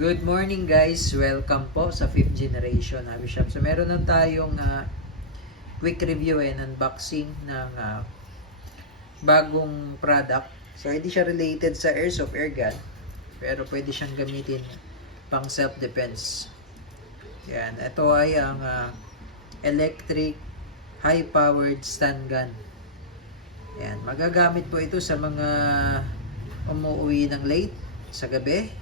Good morning guys, welcome po sa 5th generation Hobby Shop. So meron na tayong quick review and unboxing ng bagong product. So hindi siya related sa airsoft airgun, pero pwede siyang gamitin pang self-defense. Yan, ito ay ang electric high-powered stun gun. Yan, magagamit po ito sa mga umuwi ng late sa gabi,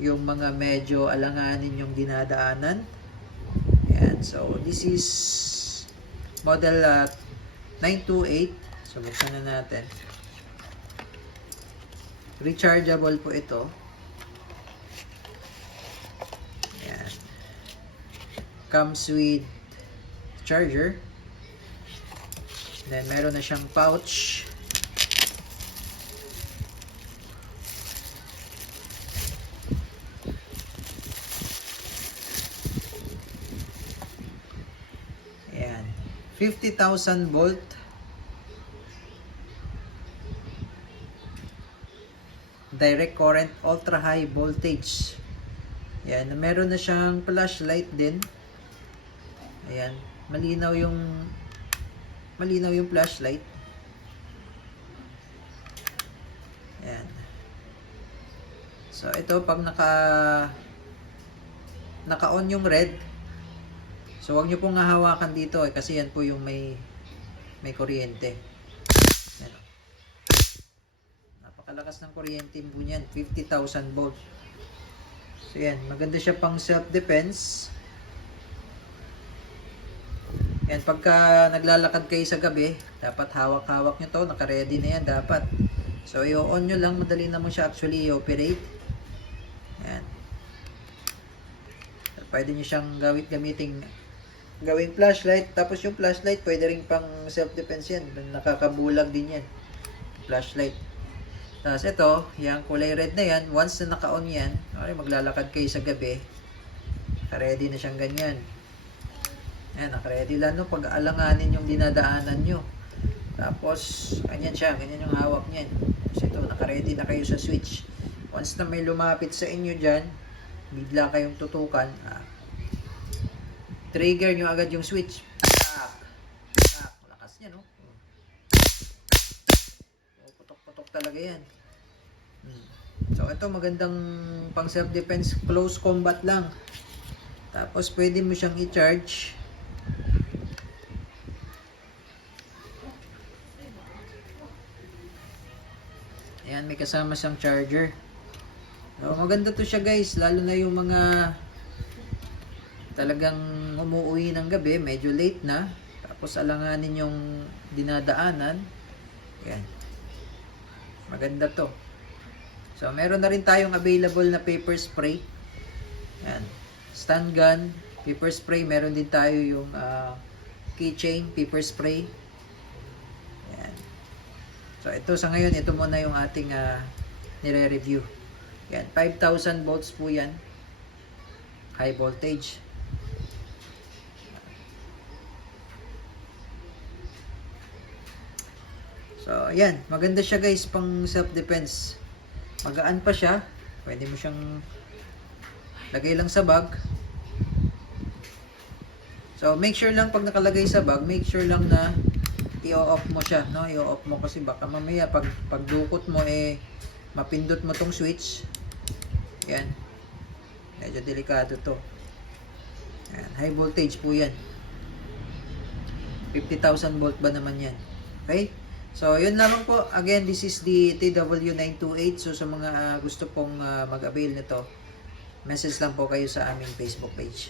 yung mga medyo alanganin yung dinadaanan. Yan, so this is model 928. So buksan na natin. Rechargeable po ito. Yan, comes with charger. Then meron na siyang pouch. Ayan, 50,000 volt. Direct current, ultra high voltage. Ayan, meron na siyang flashlight din. Ayan, malinaw yung flashlight. Ayan. So ito, pag naka-on yung red, so wag nyo pong hahawakan dito kasi yan po yung may kuryente. Ayan. Napakalakas ng kuryente po niyan, 50,000 volt. So yan, maganda siya pang self-defense. Yan, pagka naglalakad kayo sa gabi, dapat hawak-hawak nyo to, naka-ready na yan dapat. So i-on nyo lang, madali naman siya actually i-operate. Yan. Pwede nyo siyang gawing flashlight. Tapos yung flashlight, pwede rin pang self-defense yan. Nakakabulag din yan. Flashlight. Tapos ito, yung kulay red na yan, once na naka-on yan, okay, maglalakad kayo sa gabi, naka-ready na siyang ganyan. Ayan, naka-ready lang, no? Pag alanganin yung dinadaanan nyo. Tapos, ganyan siya, ganyan yung hawak niyan. Tapos ito, naka-ready na kayo sa switch. Once na may lumapit sa inyo dyan, bigla kayong tutukan, trigger nyo agad yung switch. Lakas niya, no? Putok-putok talaga yan. So ito, magandang pang self-defense, close combat lang. Tapos pwede mo siyang i-charge. Ayan, may kasama siyang charger. So, maganda to siya guys, lalo na yung mga talagang umuwi ng gabi, medyo late na, tapos alanganin yung dinadaanan. Ayan, maganda to. So meron na rin tayong available na paper spray. Ayan, stun gun, paper spray. Meron din tayo yung keychain, paper spray. Ayan. So ito sa ngayon, ito muna yung ating nire-review. Yan, 5,000 volts po yan. High voltage. So, yan. Maganda siya guys, pang self-defense. Magaan pa siya. Pwede mo siyang lagay lang sa bag. So, make sure lang pag nakalagay sa bag, make sure lang na i-off mo siya, no? I-off mo kasi baka mamaya pag dukot mo mapindot mo tong switch. Yan. Medyo delikado to. Yan, high voltage po yan. 50,000 volt ba naman yan? Okay? So, yun lamang po. Again, this is the TW928. So, sa mga gusto pong mag-avail nito, message lang po kayo sa aming Facebook page.